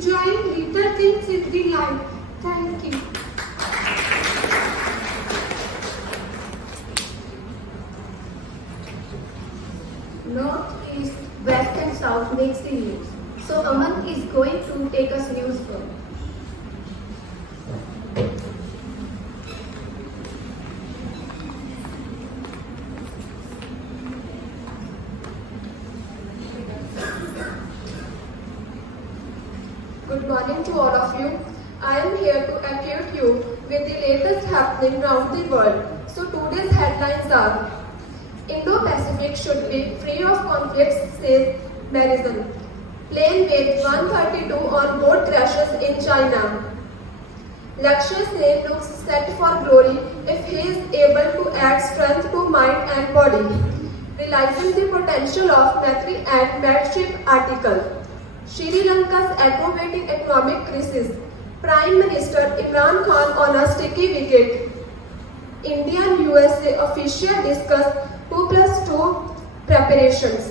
enjoying little things in the life. Thank you. North, East, West and South makes the news. So Aman is going to take us news from. Good morning to all of you. I am here to acquaint you with the latest happening around the world. So today's headlines are: Indo-Pacific should be free of conflicts, says Marizal. Plane with 132 on board crashes in China. Lakshya Sen looks set for glory if he is able to add strength to mind and body. Realizing the potential of Maitri and Medship article. Sri Lanka's aggravating economic crisis. Prime Minister Imran Khan on a sticky wicket. India and USA officials discuss 2+2 preparations.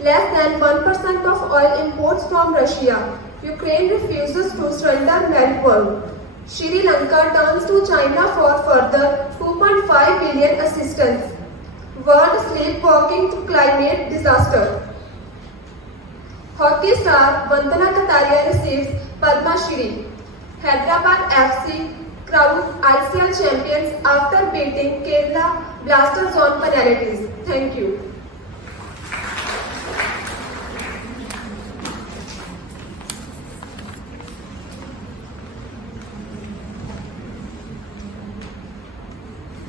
Less than 1% of oil imports from Russia. Ukraine refuses to surrender Mariupol. Sri Lanka turns to China for further 2.5 billion assistance. World sleepwalking to climate disaster. Hockey star Vandana Kataria receives Padma Shri. Hyderabad FC crowned ICL champions after beating Kerala Blasters on penalties. Thank you.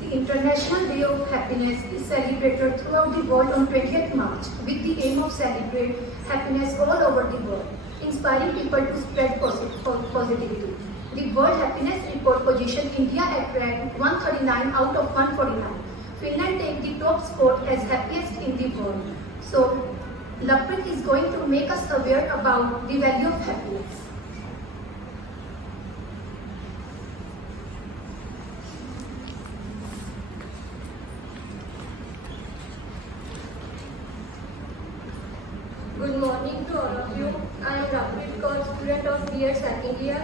The International Day of Happiness is celebrated throughout the world on 20th March with the aim of celebrate happiness all over the world, inspiring people to spread positivity. The World Happiness Report positioned India at rank 139 out of 149. Finland takes the top spot as happiest in the world. So, Laprit is going to make us aware about the value of happiness. Good morning to all of you. I am Raprit Kaur, student of B.Ed second year.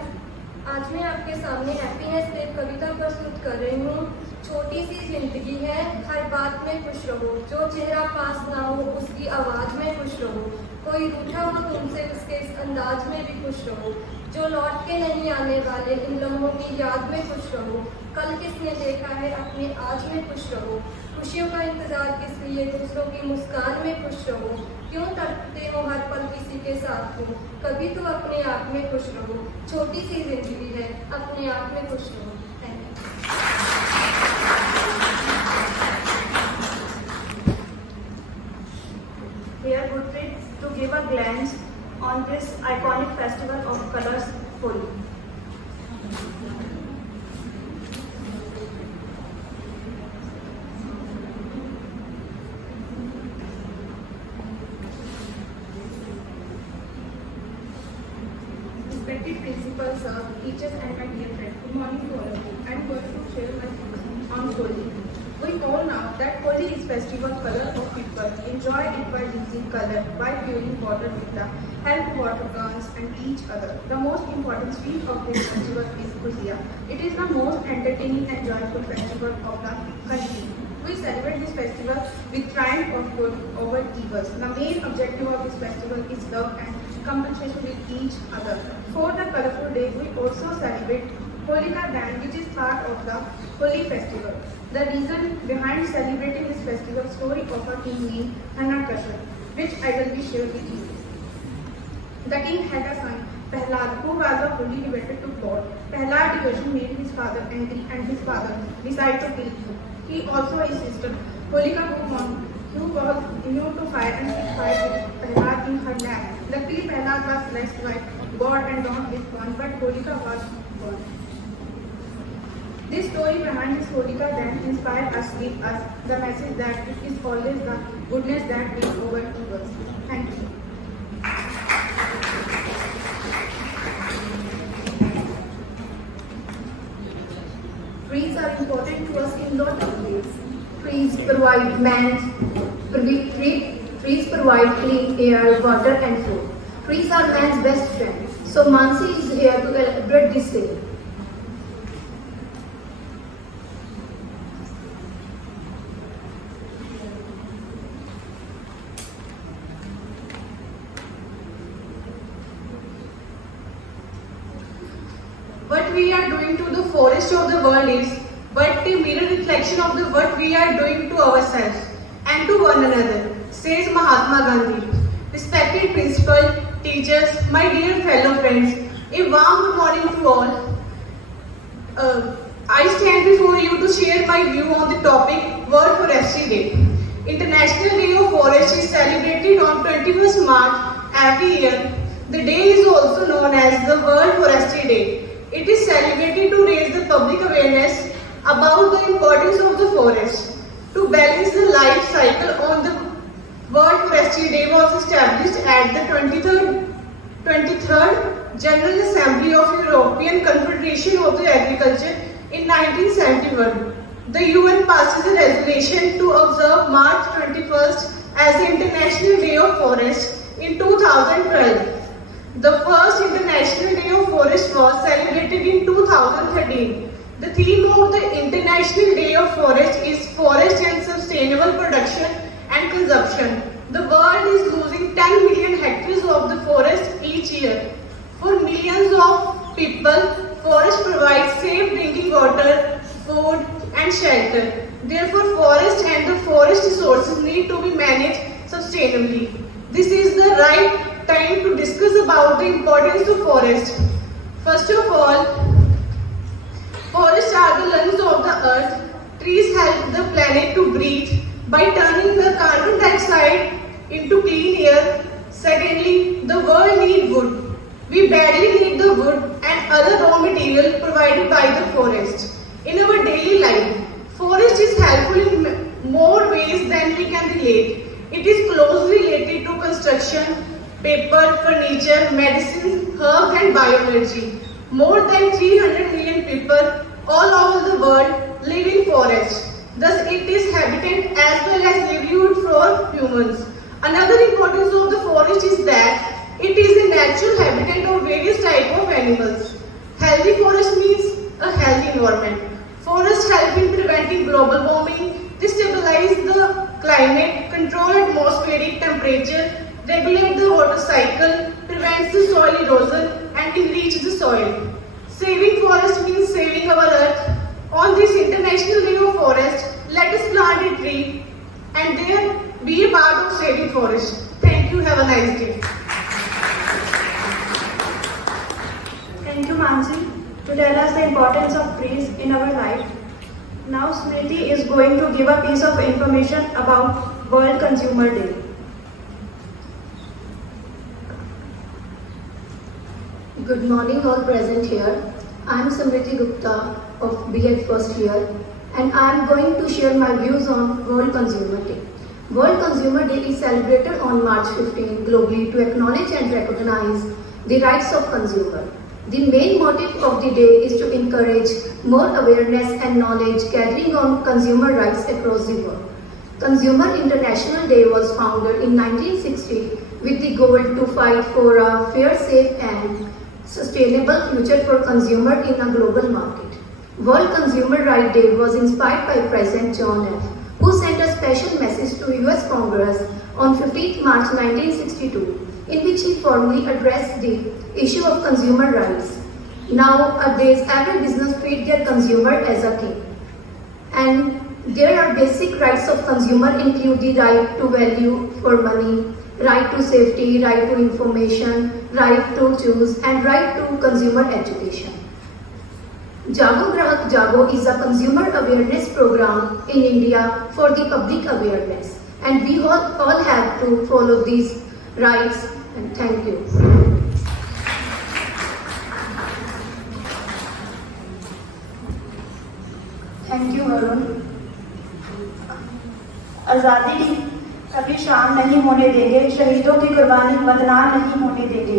आज मैं आपके सामने happiness पे कविता प्रस्तुत कर रही हूँ। छोटी सी जिंदगी है, हर बात में खुश रहो। जो चेहरा पास ना हो उसकी आवाज में खुश रहो। कोई रूठा हो तुमसे उसके इस अंदाज में भी खुश रहो। जो लौट के नहीं आने वाले इन लम्हों की याद में खुश रहो। कल किसने देखा है अपने आज में खुश रहो। खुशियों का इंतजार किस लिए, दूसरों की मुस्कान में खुश रहो। क्यों तड़पते हो हर पल किसी के साथ हो, कभी तो अपने आप में खुश रहो। छोटी सी जिंदगी है, अपने आप में खुश रहो। Here Gurpreet to give a glance on this iconic festival of colors, Holi. Respected principal sir, teachers and my dear friends, good morning to all of you. I am going to share my views on Holi. We all know that Holi is festival color of people. Enjoy it by using color, by fueling water with the help of water guns and each other. The most important sweet of this festival is Gujia. It is the most entertaining and joyful festival of the country. We celebrate this festival with triumph of good over evils. The main objective of this festival is love and compensation with each other. For the colorful day, we also celebrate Holika Dahan, which is part of the Holi festival. The reason behind celebrating this festival story of a king named Hiranyakashipu, which I will be sharing with you. The king had a son, Prahlad, who was a fully devoted to God. Prahlad devotion made his father angry and his father decided to kill him. He also his sister, Holika, who was immune to fire and set fire with Prahlad in her lap. Luckily, Prahlad was blessed by God and not with one, but Holika was born. This story behind this Holika Dahan inspired us, give us the message that it is always the goodness that wins over evils. Thank you. Trees are important to us in lot of ways. Trees provide clean air, water and food. Trees are man's best friend. So Mansi is here to elaborate this same. What we are doing to the forest of the world is but a mirror reflection of the what we are doing to ourselves and to one another, says Mahatma Gandhi. Respected principal, teachers, my dear fellow friends, a warm good morning to all. I stand before you to share my view on the topic World Forestry Day. International Day of Forest is celebrated on 21st March every year. The day is also known as the World Forestry Day. It is celebrated to raise the public awareness about the importance of the forest. To balance the life cycle on the World Forestry Day was established at the 23rd General Assembly of European Confederation of the Agriculture in 1971. The UN passes a resolution to observe March 21st as the International Day of Forest in 2012. The first International Day of Forest was celebrated in 2013. The theme of the International Day of Forest is Forest and Sustainable Production and Consumption. The world is losing 10 million hectares of the forest each year. For millions of people, forest provides safe drinking water, food and shelter. Therefore, forest and the forest resources need to be managed sustainably. This is the right time to discuss about the importance of forest. First of all, forests are the lungs of the earth. Trees help the planet to breathe by turning the carbon dioxide into clean air. Secondly, the world needs wood. We badly need the wood and other raw material provided by the forest. In our daily life, forest is helpful in more ways than we can relate. It is closely related to construction, paper, furniture, medicine, herbs and bioenergy. More than 300 million people all over the world live in forests. Thus, it is habitat as well as livelihood for humans. Another importance of the forest is that it is a natural habitat of various types of animals. Healthy forest means a healthy environment. Forests help in preventing global warming. They stabilize the climate, control atmospheric temperature, regulate the water cycle, prevents the soil erosion and enrich the soil. Saving forest means saving our earth. On this International Day of Forest, let us plant a tree and there be a part of saving forest. Thank you. Have a nice day. Thank you, Mansi, to tell us the importance of trees in our life. Now Smriti is going to give a piece of information about World Consumer Day. Good morning all present here. I am Samriti Gupta of B.Ed first year and I am going to share my views on World Consumer Day. World Consumer Day is celebrated on March 15 globally to acknowledge and recognize the rights of consumer. The main motive of the day is to encourage more awareness and knowledge gathering on consumer rights across the world. Consumer International Day was founded in 1960 with the goal to fight for a fair, safe and sustainable future for consumer in a global market. World Consumer Rights Day was inspired by President John F., who sent a special message to US Congress on 15 March 1962, in which he formally addressed the issue of consumer rights. Nowadays, every business treats their consumer as a king. And there are basic rights of consumer include the right to value for money, right to safety, right to information, right to choose, and right to consumer education. Jago Grahak Jago is a consumer awareness program in India for the public awareness. And we all have to follow these rights. And thank you. Thank you, Varun. आज़ादी कभी शाम नहीं होने देंगे, शहीदों की कुर्बानी बदनाम नहीं होने देंगे।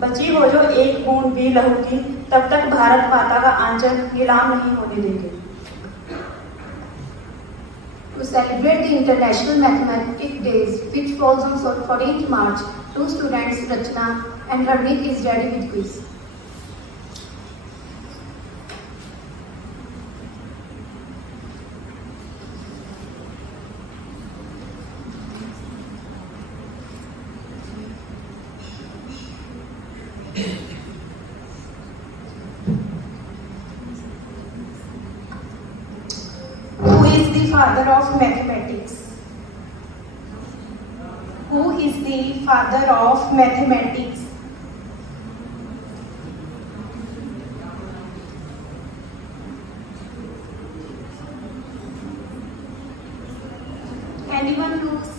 बची हो जो एक बूंद भी लहू की, तब तक भारत माता का आंचल नीलाम नहीं होने देंगे। To celebrate the International Mathematics Days, which falls on 14th March, Two students, Rachna and Harneet, is ready with quiz. Who is the father of mathematics? Who is the father of mathematics? Anyone knows?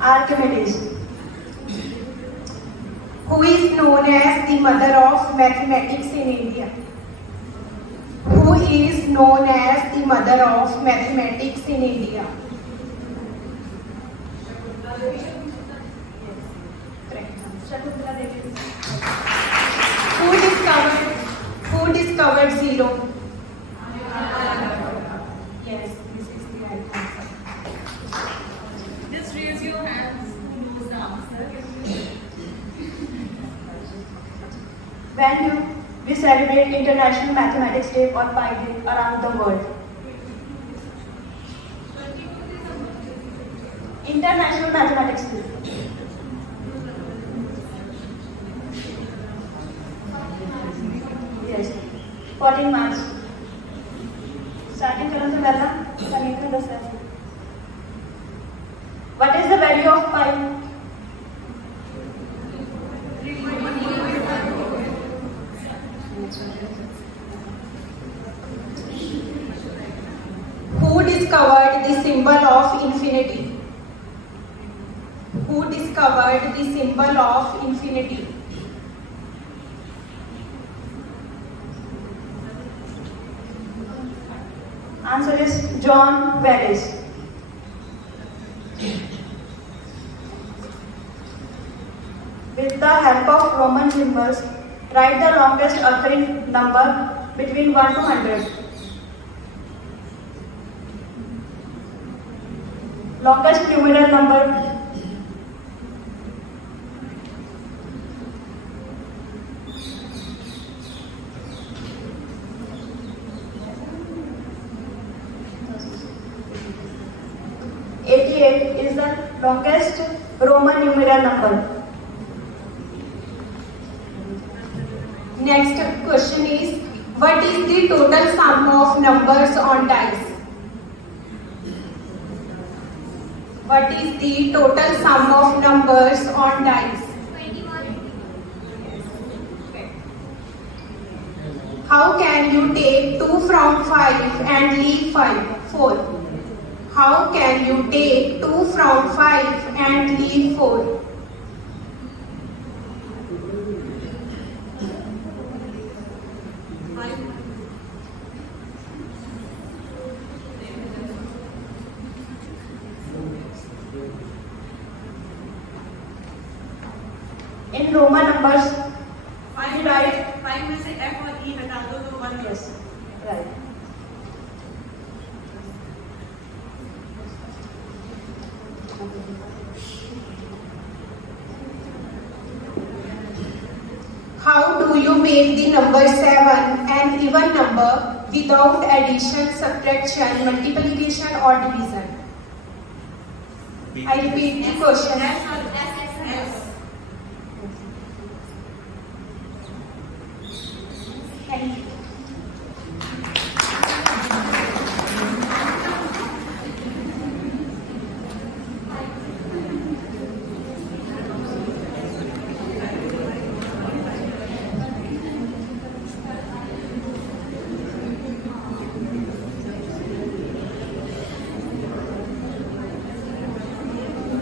Archimedes. Who is known as the mother of mathematics in India? Who is known as the mother of mathematics in India? Who discovered zero? Yes, this is the right answer. Just raise your hands who knows the answer. When we celebrate International Mathematics Day or Pi Day around the world? International Mathematics Day. Yes, 14 March. Starting करने से पहला समीकरण दस है. What is the value of pi? Who discovered the symbol of infinity? Who discovered the symbol of infinity? Answer is John Wallis. With the help of Roman numerals, write the longest occurring number between 1 to 100. Longest numeral number. '88 is the longest Roman numeral number. Next question is, what is the total sum of numbers on dice? What is the total sum of numbers on dice? 21. How can you take 2 from 5 and leave 4? How can you take 2 from 5 and leave 4? In Roman numbers, five we write. Five में से F और ई हटा दो तो one Yes, right. How do you make the number 7 an even number without addition, subtraction, multiplication or division? I repeat the question. S Thank you.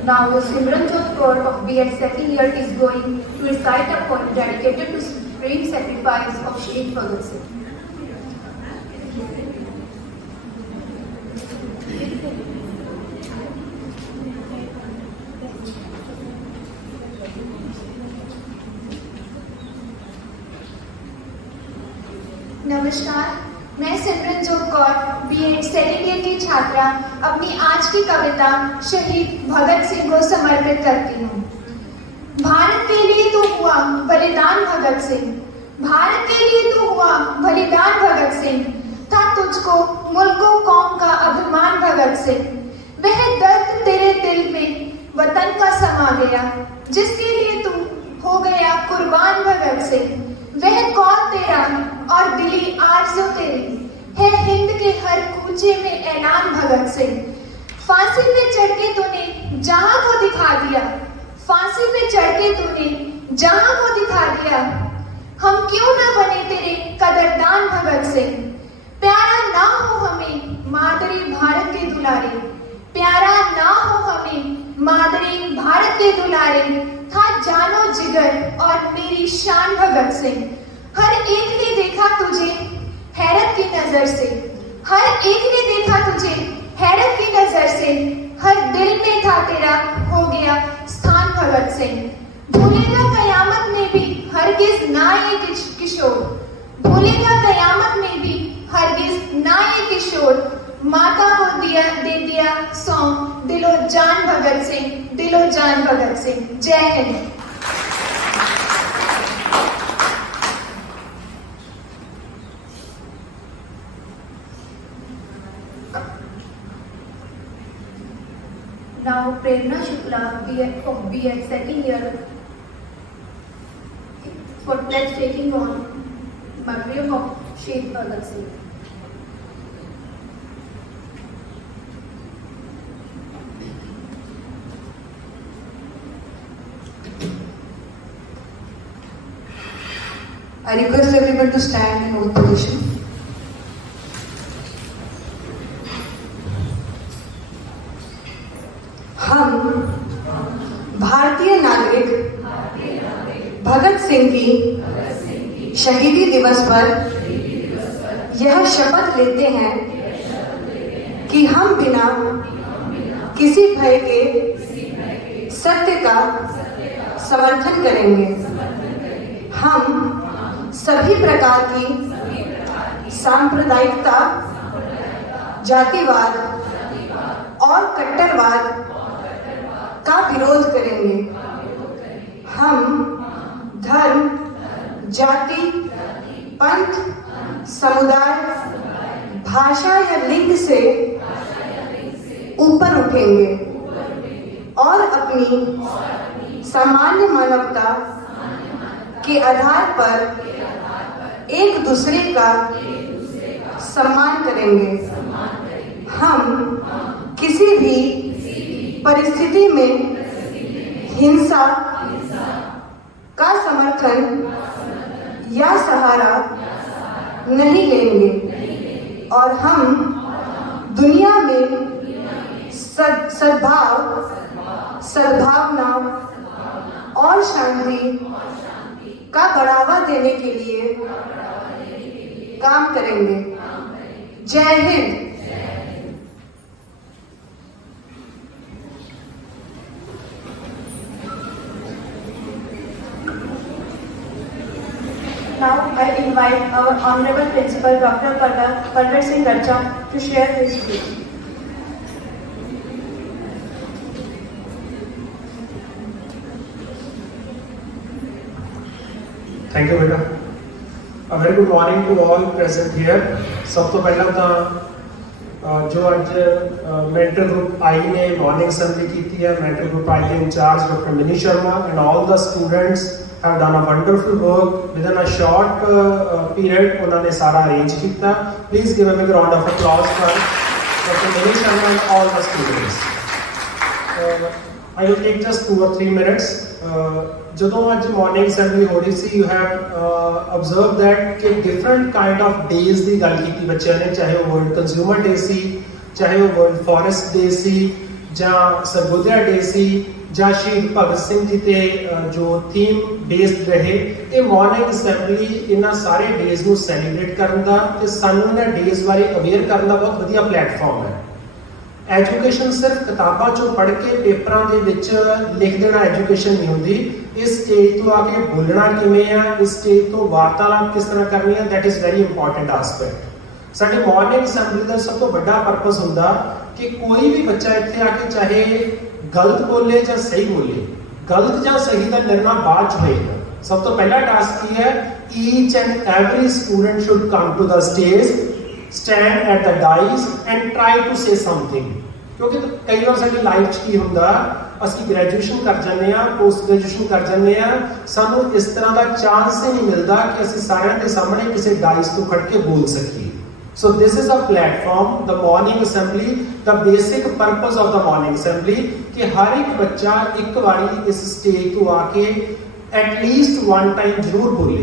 Now, Simranjot Kaur of B.Ed second year is going to recite a poem dedicated to supreme sacrifice of Shaheed Bhagat Singh. नमस्कार, मैं Simranjot Kaur BEd second year की छात्रा अपनी आज की कविता शहीद भगत सिंह को समर्पित करती हूँ। भारत के लिए तो हुआ बलिदान भगत सिंह, भारत के लिए तो हुआ बलिदान भगत सिंह, था तुझको मुल्क कौम का अभिमान भगत सिंह। वह दर्द तेरे दिल में वतन का समा गया, जिसके लिए तू हो गया कुर्बान भगत सिंह। वह कौन तेरा और दिली आरज़ू तेरी है हिंद के हर कूचे में ऐलान भगत सिंह। फांसी पे चढ़ के तूने जहां को दिखा दिया, फांसी पे चढ़ के तूने जहां को दिखा दिया। हम क्यों न बने तेरे कदरदान भगत सिंह। प्यारा ना हो हमें मादरी भारत के दुलारे, प्यारा ना हो हमें मादरी भारत के दुलारे, था जानो जिगर और मेरी शान भगत सिंह। हर एक ने देखा तुझे हैरत की नजर से, हर एक ने देखा तुझे हैरत की नजर से, हर दिल में था तेरा हो गया स्थान भगत सिंह। भूलेगा कयामत में भी हरगिज ना ये किशोर, भूलेगा कयामत में भी हरगिज ना ये किशोर। माता को दे दिया सौंप दिलो जान भगत सिंह, दिलो जान भगत सिंह। जय Hind. Now Prerna Shukla of B.Ed second year for pledge taking on Memorial of Shaheed Bhagat Singh. I request everyone to stand in oath position. हम भारतीय नागरिक भगत सिंह की शहीदी दिवस पर यह शपथ लेते हैं कि हम बिना किसी भय के सत्य का समर्थन करेंगे। हम सभी प्रकार की सांप्रदायिकता, जातिवाद और कट्टरवाद का विरोध करेंगे। हम धर्म, जाति, पंथ, समुदाय, भाषा या लिंग से ऊपर उठेंगे और अपनी सामान्य मानवता के आधार पर एक दूसरे का सम्मान करेंगे। हम किसी भी परिस्थिति में हिंसा का समर्थन या सहारा नहीं लेंगे और हम दुनिया में सद्भाव, सद्भावना और शांति का बढ़ावा देने के लिए काम करेंगे। जय Hind. Now I invite our Honorable Principal Dr. Parvir Singh Garcha to share his speech. Thank you, beta. A very good morning to all present here. सब तो पहला था जो आज मेंटर ग्रुप आई ने मॉर्निंग असेंबली की थी है, मेंटर ग्रुप आई के in charge doctor Mini Sharma and all the students have done a wonderful work within a short period. उन्होंने सारा arrange किया. Please give a big round of applause for Dr. Mini Sharma and all the students. I will take just 2 or 3 minutes. ਜਦੋਂ ਅੱਜ morning assembly ਹੋ ਰਹੀ ਸੀ, you have observed that ਕਿ different kind of days ਦੀ ਗੱਲ ਕੀਤੀ ਬੱਚਿਆਂ ਨੇ, ਚਾਹੇ ਉਹ ਵਰਲਡ ਕੰਜ਼ਿਊਮਰ ਡੇ ਸੀ, ਚਾਹੇ ਉਹ ਵਰਲਡ ਫੋਰੈਸਟ ਡੇ ਸੀ, ਜਾਂ ਸਰਬੋਦਿਆ ਡੇ ਸੀ, ਜਾਂ ਸ਼ਹੀਦ ਭਗਤ ਸਿੰਘ ਜੀ ਤੇ ਜੋ ਥੀਮ ਬੇਸਡ ਰਹੇ। ਇਹ ਮਾਰਨਿੰਗ ਅਸੈਂਬਲੀ ਇਹਨਾਂ ਸਾਰੇ ਡੇਜ਼ ਨੂੰ ਸੈਲੀਬ੍ਰੇਟ ਕਰਨ ਦਾ ਤੇ ਸਾਨੂੰ ਇਹਨਾਂ ਡੇਜ਼ ਬਾਰੇ ਅਵੇਅਰ ਕਰਨ ਦਾ ਬਹੁਤ ਵਧੀਆ ਪਲੇਟਫਾਰਮ ਹੈ। ਐਜੂਕੇਸ਼ਨ ਸਿਰਫ ਕਿਤਾਬਾਂ ਚੋਂ ਪੜ੍ਹ ਕੇ ਪੇਪਰਾਂ ਦੇ ਵਿੱਚ ਲਿਖ ਦੇਣਾ ਐਜੂਕੇਸ਼ਨ ਨਹੀਂ ਹੁੰਦੀ। ਇਸ ਸਟੇਜ ਤੋਂ ਆ ਕੇ ਬੋਲਣਾ ਕਿਵੇਂ ਆ, ਇਸ ਸਟੇਜ ਤੋਂ ਵਾਰਤਾਲਾਪ ਕਿਸ ਤਰ੍ਹਾਂ ਕਰਨੀ ਹੈ, that is very important aspect. Sari morning assembly का सब तो बड़ा पर्पस हुंदा कि कोई भी बच्चा इत्थे आके चाहे गलत बोले या सही बोले, गलत या सही का निर्णय बाद च होएगा। सब तो पहला टास्क की है, each and every student should come to the stage, stand at the dais and try to say something. क्योंकि कई बार साडी लाइफ च की हुंदा, ਅਸੀਂ ग्रेजुएशन कर जाने आ, पोस्ट ग्रेजुएशन कर जाने आ, सानू इस तरह का चांस ही नहीं मिलता कि ਅਸੀਂ ਸਾਰਿਆਂ ਦੇ ਸਾਹਮਣੇ ਕਿਸੇ ਡਾइस ਤੋਂ ਖੜ ਕੇ ਬੋਲ ਸਕੀਏ। So this is a platform, the morning assembly, the basic purpose of the morning assembly कि हर एक बच्चा एक बारी इस स्टेज तो आके at least one time जरूर बोले।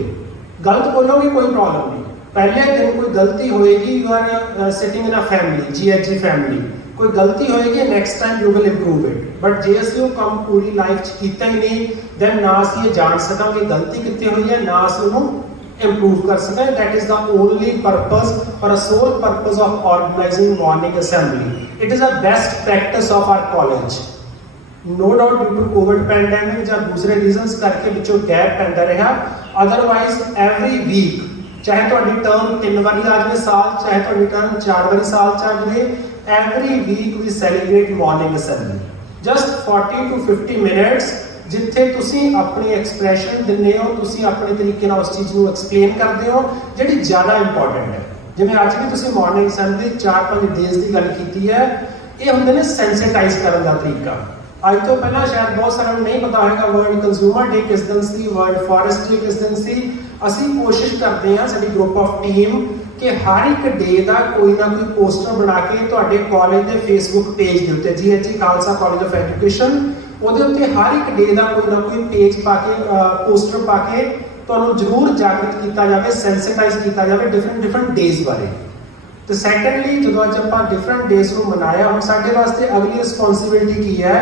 गलत बोलोगे कोई प्रॉब्लम नहीं, पहले दिन कोई गलती होएगी, you are sitting in a family, GHG family, कोई गलती होएगी, next time you will improve it, but जे ਅਸੀਂ ਉਹ ਕੰਮ ਪੂਰੀ ਲਾਈਫ 'ਚ ਕੀਤਾ ਹੀ ਨਹੀਂ, then ਨਾ ਅਸੀਂ ਇਹ ਜਾਣ ਸਕਾਂਗੇ ਗਲਤੀ ਕਿੱਥੇ ਹੋਈ ਹੈ, ਨਾ ਅਸੀਂ ਉਹਨੂੰ improve कर सकें। That is the only purpose or a sole purpose of organizing morning assembly. It is a best practice of our college. No doubt due to COVID pandemic ਜਾਂ दूसरे reasons करके ਵਿੱਚੋਂ gap ਪੈਂਦਾ ਰਿਹਾ, otherwise every week ਚਾਹੇ ਤੁਹਾਡੀ term 3 ਵਾਰੀ ਆ ਜਾਵੇ ਸਾਲ, ਚਾਹੇ ਤੁਹਾਡੀ ਟਰਮ 4 ਵਾਰੀ ਸਾਲ ਚ ਆ ਜਾਵੇ, every week we celebrate morning assembly. Just 40 to 50 minutes ਜਿੱਥੇ ਤੁਸੀਂ ਆਪਣੀ ਐਕਸਪ੍ਰੈਸ਼ਨ ਦਿੰਦੇ ਹੋ, ਤੁਸੀਂ ਆਪਣੇ ਤਰੀਕੇ ਨਾਲ ਉਸ ਚੀਜ਼ ਨੂੰ ਐਕਸਪਲੇਨ ਕਰਦੇ ਹੋ ਜਿਹੜੀ ਜ਼ਿਆਦਾ ਇੰਪੋਰਟੈਂਟ ਹੈ। ਜਿਵੇਂ ਅੱਜ ਵੀ ਤੁਸੀਂ ਮਾਰਨਿੰਗ ਅਸੈਂਬਲੀ 4-5 ਡੇਜ਼ ਦੀ ਗੱਲ ਕੀਤੀ ਹੈ, ਇਹ ਹੁੰਦੇ ਨੇ ਸੈਂਸਿਟਾਈਜ਼ ਕਰਨ ਦਾ ਤਰੀਕਾ। ਅੱਜ ਤੋਂ ਪਹਿਲਾਂ ਸ਼ਾਇਦ ਬਹੁਤ ਸਾਰਿਆਂ ਨੂੰ ਨਹੀਂ ਪਤਾ ਹੋਵੇਗਾ ਵਰਲਡ ਕੰਜ਼ਿਊਮਰ ਡੇ ਕਿਸ ਦਿਨ ਸੀ, ਵਰਲਡ ਫੋਰੈਸਟ ਡੇ ਕਿਸ ਦਿਨ ਸੀ। ਅਸੀਂ ਕੋਸ਼ਿਸ਼ ਕਰਦੇ ਹਾਂ, ਸਾਡੀ ਗਰੁੱਪ ਆਫ ਟੀਮ, ਕਿ ਹਰ ਇੱਕ ਡੇ ਦਾ ਕੋਈ ਨਾ ਕੋਈ ਪੋਸਟਰ ਬਣਾ ਕੇ ਤੁਹਾਡੇ ਕਾਲਜ ਦੇ ਫੇਸਬੁੱਕ ਪੇਜ ਦੇ ਉੱਤੇ, GHG Khalsa college of education, ਉਹਦੇ ਉੱਤੇ ਹਰ ਇੱਕ ਡੇ ਦਾ ਕੋਈ ਨਾ ਕੋਈ ਪੇਜ ਪਾ ਕੇ, ਪੋਸਟਰ ਪਾ ਕੇ ਤੁਹਾਨੂੰ ਜ਼ਰੂਰ ਜਾਗਰੂਕ ਕੀਤਾ ਜਾਵੇ, ਸੈਂਸਿਟਾਈਜ਼ ਕੀਤਾ ਜਾਵੇ ਡਿਫਰੈਂਟ ਡੇਜ਼ ਬਾਰੇ। ਤੇ ਸੈਕੰਡਲੀ, ਜਦੋਂ ਅੱਜ ਆਪਾਂ ਡਿਫਰੈਂਟ ਡੇਜ਼ ਨੂੰ ਮਨਾਇਆ, ਹੁਣ ਸਾਡੇ ਵਾਸਤੇ ਅਗਲੀ ਰਿਸਪੌਂਸਿਬਿਲਿਟੀ ਕੀ ਹੈ?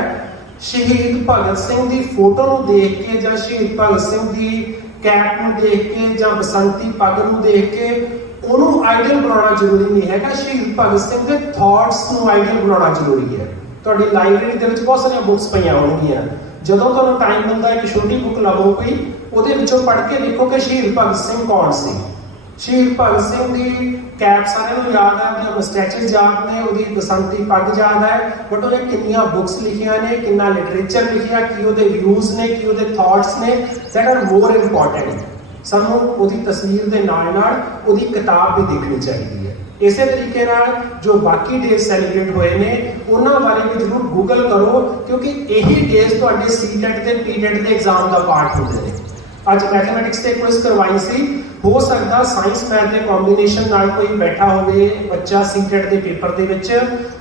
ਸ਼ਹੀਦ ਭਗਤ ਸਿੰਘ ਦੀ ਫੋਟੋ ਨੂੰ ਦੇਖ ਕੇ ਜਾਂ ਸ਼ਹੀਦ ਭਗਤ ਸਿੰਘ ਦੀ ਕੈਪ ਨੂੰ ਦੇਖ ਕੇ ਜਾਂ ਬਸੰਤੀ ਪੱਗ ਨੂੰ ਦੇਖ ਕੇ ਉਹਨੂੰ ਆਈਡੀਅਲ ਬਣਾਉਣਾ ਜ਼ਰੂਰੀ ਨਹੀਂ ਹੈਗਾ। ਸ਼ਹੀਦ ਭਗਤ ਸਿੰਘ ਦੇ ਥਾਟਸ ਨੂੰ ਆਈਡੀਅਲ ਬਣਾਉਣਾ ਜ਼ਰੂਰੀ ਹੈ। ਤੁਹਾਡੀ ਲਾਇਬ੍ਰੇਰੀ ਦੇ ਵਿੱਚ ਬਹੁਤ ਸਾਰੀਆਂ ਬੁੱਕਸ ਪਈਆਂ ਹੋਣਗੀਆਂ, ਜਦੋਂ ਤੁਹਾਨੂੰ ਟਾਈਮ ਮਿਲਦਾ ਇੱਕ ਛੋਟੀ ਬੁੱਕ ਲਵੋ ਕੋਈ, ਉਹਦੇ ਵਿੱਚੋਂ ਪੜ੍ਹ ਕੇ ਦੇਖੋ ਕਿ ਸ਼ਹੀਦ ਭਗਤ ਸਿੰਘ ਕੌਣ ਸੀ। ਸ਼ਹੀਦ ਭਗਤ ਸਿੰਘ ਦੀ ਕੈਪ ਸਾਰਿਆਂ ਨੂੰ ਯਾਦ ਹੈ, ਉਹਦੀਆਂ ਮਸਟੈਚਸ ਯਾਦ ਨੇ, ਉਹਦੀ ਬਸੰਤੀ ਪੱਗ ਯਾਦ ਹੈ, ਬਟ ਉਹਨੇ ਕਿੰਨੀਆਂ ਬੁੱਕਸ ਲਿਖੀਆਂ ਨੇ, ਕਿੰਨਾ ਲਿਟਰੇਚਰ ਲਿਖਿਆ, ਕੀ ਉਹਦੇ ਵਿਊਜ਼ ਨੇ, ਕੀ ਉਹਦੇ ਥਾਟਸ ਨੇ, ਦੈਟ ਆਰ ਮੋਰ ਇੰਪੋਰਟੈਂਟ। ਸਾਨੂੰ ਉਹਦੀ ਤਸਵੀਰ ਦੇ ਨਾਲ ਨਾਲ ਉਹਦੀ ਕਿਤਾਬ ਵੀ ਦੇਖਣੀ ਚਾਹੀਦੀ ਹੈ। ਇਸੇ ਤਰੀਕੇ ਨਾਲ ਜੋ ਬਾਕੀ ਡੇਜ਼ ਸੈਲੀਬ੍ਰੇਟ ਹੋਏ ਨੇ ਉਹਨਾਂ ਬਾਰੇ ਵੀ ਜ਼ਰੂਰ ਗੂਗਲ ਕਰੋ, ਕਿਉਂਕਿ ਇਹੀ ਡੇਜ਼ ਤੁਹਾਡੇ ਸੀਟੈਟ ਤੇ ਪੀਟੈਟ ਦੇ ਐਗਜ਼ਾਮ ਦਾ ਪਾਰਟ ਹੁੰਦੇ ਨੇ। ਅੱਜ ਮੈਥਮੈਟਿਕਸ ਤੇ ਕੁਇਜ਼ ਕਰਵਾਈ ਸੀ, ਹੋ ਸਕਦਾ ਸਾਇੰਸ ਮੈਥ ਦੇ ਕੰਬੀਨੇਸ਼ਨ ਨਾਲ ਕੋਈ ਬੈਠਾ ਹੋਵੇ ਬੱਚਾ ਸੀਟੈਟ ਦੇ ਪੇਪਰ ਦੇ ਵਿੱਚ,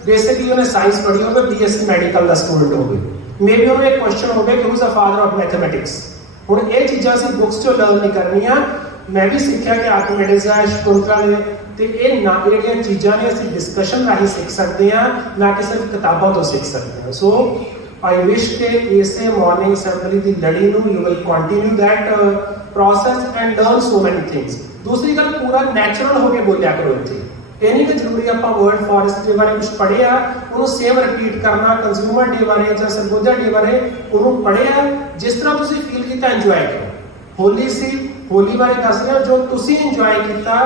ਬੇਸਿਕਲੀ ਉਹਨੇ ਸਾਇੰਸ ਪੜ੍ਹੀ ਹੋਵੇ, BSc ਮੈਡੀਕਲ ਦਾ ਸਟੂਡੈਂਟ ਹੋਵੇ, ਮੇਬੀ ਉਹਨੂੰ ਇੱਕ ਕੁਐਸਚਨ ਹੋਵੇ ਕਿ who is a father of mathematics. ਹੁਣ ਇਹ ਚੀਜ਼ਾਂ ਅਸੀਂ ਬੁੱਕਸ ਚੋਂ ਲਰਨ ਨਹੀਂ ਕਰਨੀਆਂ। ਮੈਂ ਵੀ ਸਿੱਖਿਆ ਕਿ ਆਰਕੀਮੀਡੀਜ਼ ਹੈ, ਸ਼ਕੁੰਤਲਾ ਨੇ, ਤੇ ਇਹ ਨਾ ਜਿਹੜੀਆਂ ਚੀਜ਼ਾਂ ਨੇ ਅਸੀਂ ਡਿਸਕਸ਼ਨ ਰਾਹੀਂ ਸਿੱਖ ਸਕਦੇ ਹਾਂ, ਨਾ ਕਿ ਸਿਰਫ ਕਿਤਾਬਾਂ ਤੋਂ ਸਿੱਖ ਸਕਦੇ ਹਾਂ। ਸੋ ਆਈ ਵਿਸ਼ ਕਿ ਇਸੇ ਮਾਰਨਿੰਗ ਅਸੈਂਬਲੀ ਦੀ ਲੜੀ ਨੂੰ you will continue that process and learn so many things. ਦੂਸਰੀ ਗੱਲ, ਪੂਰਾ ਨੈਚੁਰਲ ਹੋ ਕੇ ਬੋਲਿਆ ਕਰੋ ਇੱਥੇ। ਇਹ ਨਹੀਂ ਕਿ ਜ਼ਰੂਰੀ ਆਪਾਂ ਵਰਲਡ ਫੋਰੈਸਟ ਡੇ ਬਾਰੇ ਕੁਝ ਪੜ੍ਹਿਆ ਉਹਨੂੰ ਸੇਮ ਰਿਪੀਟ ਕਰਨਾ, ਕੰਜ਼ਿਊਮਰ ਡੇ ਬਾਰੇ ਜਾਂ ਸਰਬੋਧਾ ਡੇ ਬਾਰੇ ਉਹਨੂੰ ਪੜ੍ਹਿਆ, ਜਿਸ ਤਰ੍ਹਾਂ ਤੁਸੀਂ ਫੀਲ ਕੀਤਾ ਇੰਜੋਏ ਕਰੋ। ਹੋਲੀ ਸੀ, ਹੋਲੀ ਬਾਰੇ ਦੱਸ ਰਿਹਾ, ਜੋ ਤੁਸੀਂ ਇੰਜੋਏ ਕੀਤਾ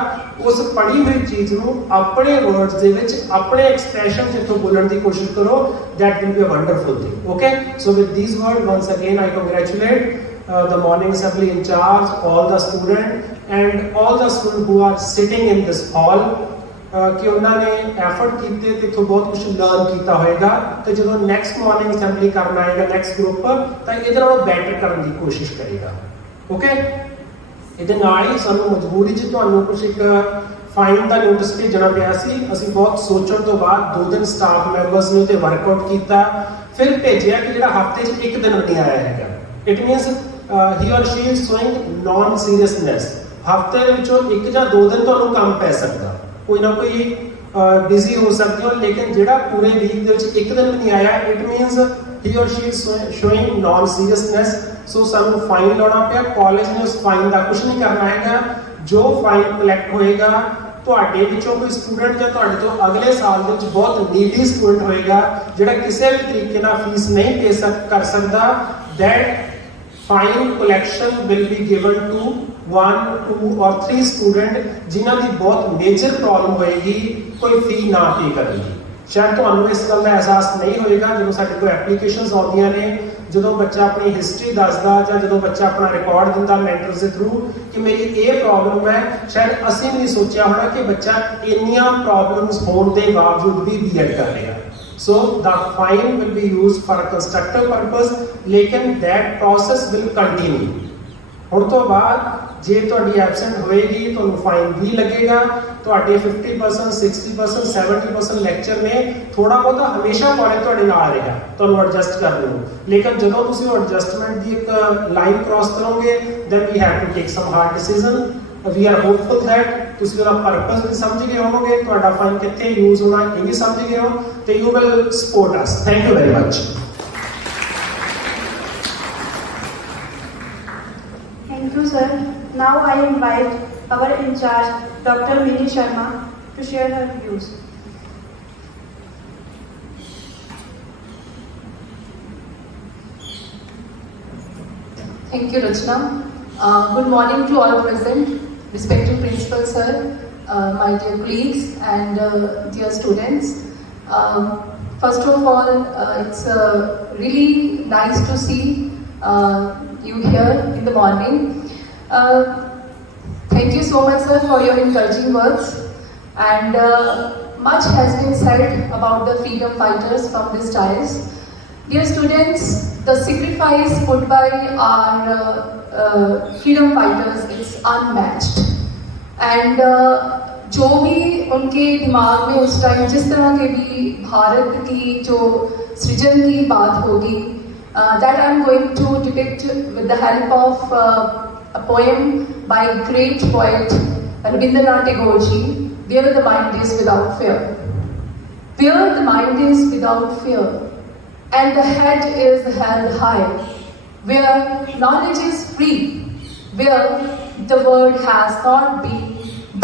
ਉਸ ਪੜ੍ਹੀ ਹੋਈ ਚੀਜ਼ ਨੂੰ ਆਪਣੇ ਵਰਡਸ ਦੇ ਵਿੱਚ, ਆਪਣੇ ਐਕਸਪ੍ਰੈਸ਼ਨ ਜਿੱਥੋਂ ਬੋਲਣ ਦੀ ਕੋਸ਼ਿਸ਼ ਕਰੋ। that will be a wonderful thing. Okay, so with these words, once again I congratulate the morning assembly in charge, all the students and all the students who are sitting in this hall, ਕਿ ਉਹਨਾਂ ਨੇ effort ਕੀਤੇ ਤੇ ਇੱਥੋਂ ਬਹੁਤ ਕੁਝ learn ਕੀਤਾ ਹੋਏਗਾ, ਤੇ ਜਦੋਂ ਨੈਕਸਟ ਮਾਰਨਿੰਗ ਅਸੈਂਬਲੀ ਕਰਨ ਆਏਗਾ ਨੈਕਸਟ ਗਰੁੱਪ, ਤਾਂ ਇਹਦੇ ਨਾਲੋਂ ਬੈਟਰ ਕਰਨ ਦੀ ਕੋਸ਼ਿਸ਼ ਕਰੇਗਾ। ਓਕੇ, ਇਹਦੇ ਨਾਲ ਹੀ ਸਾਨੂੰ ਮਜਬੂਰੀ 'ਚ ਤੁਹਾਨੂੰ ਕੁਝ ਇੱਕ ਫਾਈਨ ਦਾ ਨੋਟਿਸ ਭੇਜਣਾ ਪਿਆ ਸੀ। ਅਸੀਂ ਬਹੁਤ ਸੋਚਣ ਤੋਂ ਬਾਅਦ 2 ਦਿਨ ਸਟਾਫ ਮੈਂਬਰਸ ਨੇ ਤੇ ਵਰਕਆਊਟ ਕੀਤਾ, ਫਿਰ ਭੇਜਿਆ ਕਿ ਜਿਹੜਾ ਹਫਤੇ 'ਚ 1 ਦਿਨ ਨਹੀਂ ਆਇਆ ਹੈਗਾ, ਇਟ ਮੀਨਸ ਹੀ ਔਰ ਸ਼ੀ ਇਜ਼ ਸ਼ੋਇੰਗ ਨॉन ਸੀਰੀਅਸਨੈਸ। ਹਫਤੇ ਦੇ ਵਿੱਚੋਂ 1 ਜਾਂ 2 ਦਿਨ ਤੁਹਾਨੂੰ ਕੰਮ ਪੈ ਸਕਦਾ, ਕੋਈ ਨਾ ਕੋਈ ਬਿਜ਼ੀ ਹੋ ਸਕਦੇ ਹੋ, ਲੇਕਿਨ ਜਿਹੜਾ ਪੂਰੇ ਵੀਕ ਦੇ ਵਿੱਚ 1 ਦਿਨ ਵੀ ਨਹੀਂ ਆਇਆ, it means he or she is showing non seriousness। ਸੋ ਸਾਨੂੰ ਫਾਈਨ ਲਾਉਣਾ ਪਿਆ। ਕਾਲਜ ਨੇ ਉਸ ਫਾਈਨ ਦਾ ਕੁਝ ਨਹੀਂ ਕਰਨਾ ਹੈਗਾ। ਜੋ ਫਾਈਨ ਕਲੈਕਟ ਹੋਏਗਾ, ਤੁਹਾਡੇ ਵਿੱਚੋਂ ਕੋਈ ਸਟੂਡੈਂਟ ਜਾਂ ਤੁਹਾਡੇ ਤੋਂ ਅਗਲੇ ਸਾਲ ਦੇ ਵਿੱਚ ਬਹੁਤ ਨੀਡੀ ਸਟੂਡੈਂਟ ਹੋਏਗਾ ਜਿਹੜਾ ਕਿਸੇ ਵੀ ਤਰੀਕੇ ਨਾਲ ਫੀਸ ਨਹੀਂ ਪੇ ਕਰ ਸਕਦਾ, that fine collection will be given to 1, 2 or 3 student जिन्हां दी बहुत मेजर प्रॉब्लम होएगी कोई फी ना पे करने की। शायद ਤੁਹਾਨੂੰ ਇਸ ਗੱਲ ਦਾ ਅਹਿਸਾਸ ਨਹੀਂ ਹੋਏਗਾ ਜਦੋਂ ਸਾਡੇ ਕੋਲ ਐਪਲੀਕੇਸ਼ਨਸ ਆਉਂਦੀਆਂ ਨੇ, ਜਦੋਂ ਬੱਚਾ ਆਪਣੀ ਹਿਸਟਰੀ ਦੱਸਦਾ ਜਾਂ ਜਦੋਂ ਬੱਚਾ ਆਪਣਾ ਰਿਕਾਰਡ ਦਿੰਦਾ ਮੈਂਟਰਸ ਦੇ ਥਰੂ ਕਿ ਮੇਰੀ ਇਹ ਪ੍ਰੋਬਲਮ ਹੈ, ਸ਼ਾਇਦ ਅਸੀਂ ਵੀ ਨਹੀਂ ਸੋਚਿਆ ਹੋਣਾ ਕਿ ਬੱਚਾ ਇੰਨੀਆਂ ਪ੍ਰੋਬਲਮਸ ਹੋਣ ਦੇ ਬਾਵਜੂਦ ਵੀ ਬੀਐਡ ਕਰ ਰਿਹਾ। So the fine will be used for a constructive purpose, लेकिन that process will continue. ਹੁਣ ਤੋਂ ਬਾਅਦ ਜੇ ਤੁਹਾਡੀ ਐਬਸੈਂਟ ਹੋਏਗੀ ਤੁਹਾਨੂੰ ਫਾਈਨ ਵੀ ਲੱਗੇਗਾ। ਤੁਹਾਡੇ 50%, 60%, 70% ਲੈਕਚਰ ਨੇ ਥੋੜਾ ਬਹੁਤਾ ਹਮੇਸ਼ਾ ਕਾਲਜ ਤੁਹਾਡੇ ਨਾਲ ਰਹੇਗਾ ਤੁਹਾਨੂੰ ਐਡਜਸਟ ਕਰਨ ਨੂੰ, ਲੇਕਿਨ ਜਦੋਂ ਤੁਸੀਂ ਉਹ ਐਡਜਸਟਮੈਂਟ ਦੀ ਇੱਕ ਲਾਈਨ ਕ੍ਰਾਸ ਕਰੋਗੇ then we have to take some hard decision. We are hopeful that ਤੁਸੀਂ ਉਹਦਾ ਪਰਪਸ ਵੀ ਸਮਝ ਗਏ ਹੋਵੋਗੇ, ਤੁਹਾਡਾ ਫਾਈਨ ਕਿੱਥੇ ਯੂਜ਼ ਹੋਣਾ ਇਹ ਵੀ ਸਮਝ ਗਏ ਹੋ ਤੇ you will support us. Thank you very much. Thank you, sir. Now I invite our in charge, Dr. Mini Sharma, to share her views. Thank you, Rachna. Good morning to all present, respected principal sir, my dear colleagues and dear students. First of all, it's really nice to see you here in the morning. Thank you so much, sir, for your encouraging words. And much has been said about the freedom fighters from this dais. Dear students, the sacrifice put by our freedom fighters is unmatched. And जो भी उनके दिमाग में उस time जिस तरह के भी भारत की जो सृजन की बात होगी, that I am going to depict with the help of a poem by great poet Rabindranath Tagore ji, Where the Mind is Without Fear. Where the mind is without fear, and the head is held high, where knowledge is free, where the world has not been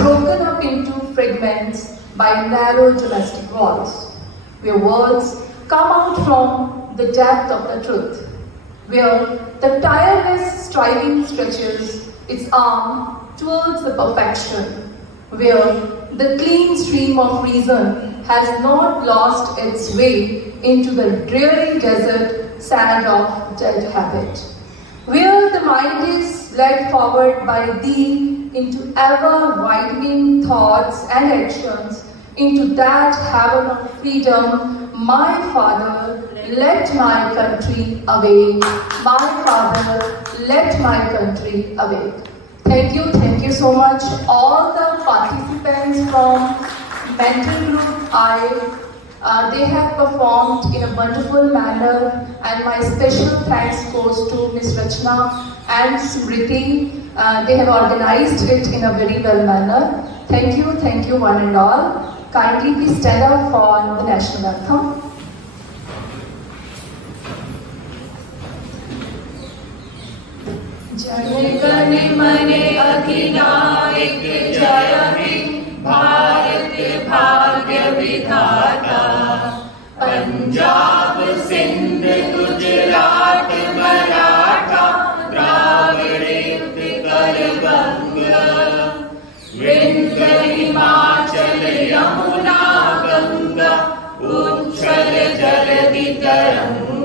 broken up into fragments by narrow domestic walls, where words come out from the depth of the truth, where the tireless striving stretches its arm towards the perfection, where the clean stream of reason has not lost its way into the dreary desert sand of dead habit, where the mind is led forward by thee into ever-widening thoughts and actions, into that heaven of freedom. My Father, let my country awake. My Father, let my country awake. Thank you so much, all the participants from mental group I. They have performed in a wonderful manner, and my special thanks goes to Ms. Rachna and Smriti. They have organized it in a very well manner. Thank you one and all. Kindly please stand up for the national anthem. Jana Gana मन अधिनायक जय हे भारत भाग्य विधाता, पंजाब सिंध गुजरात मराठा द्राविड़ उत्कल गंगा, विंध्य हिमाचल यमुना गंगा, उच्छल जलधि तरंगा।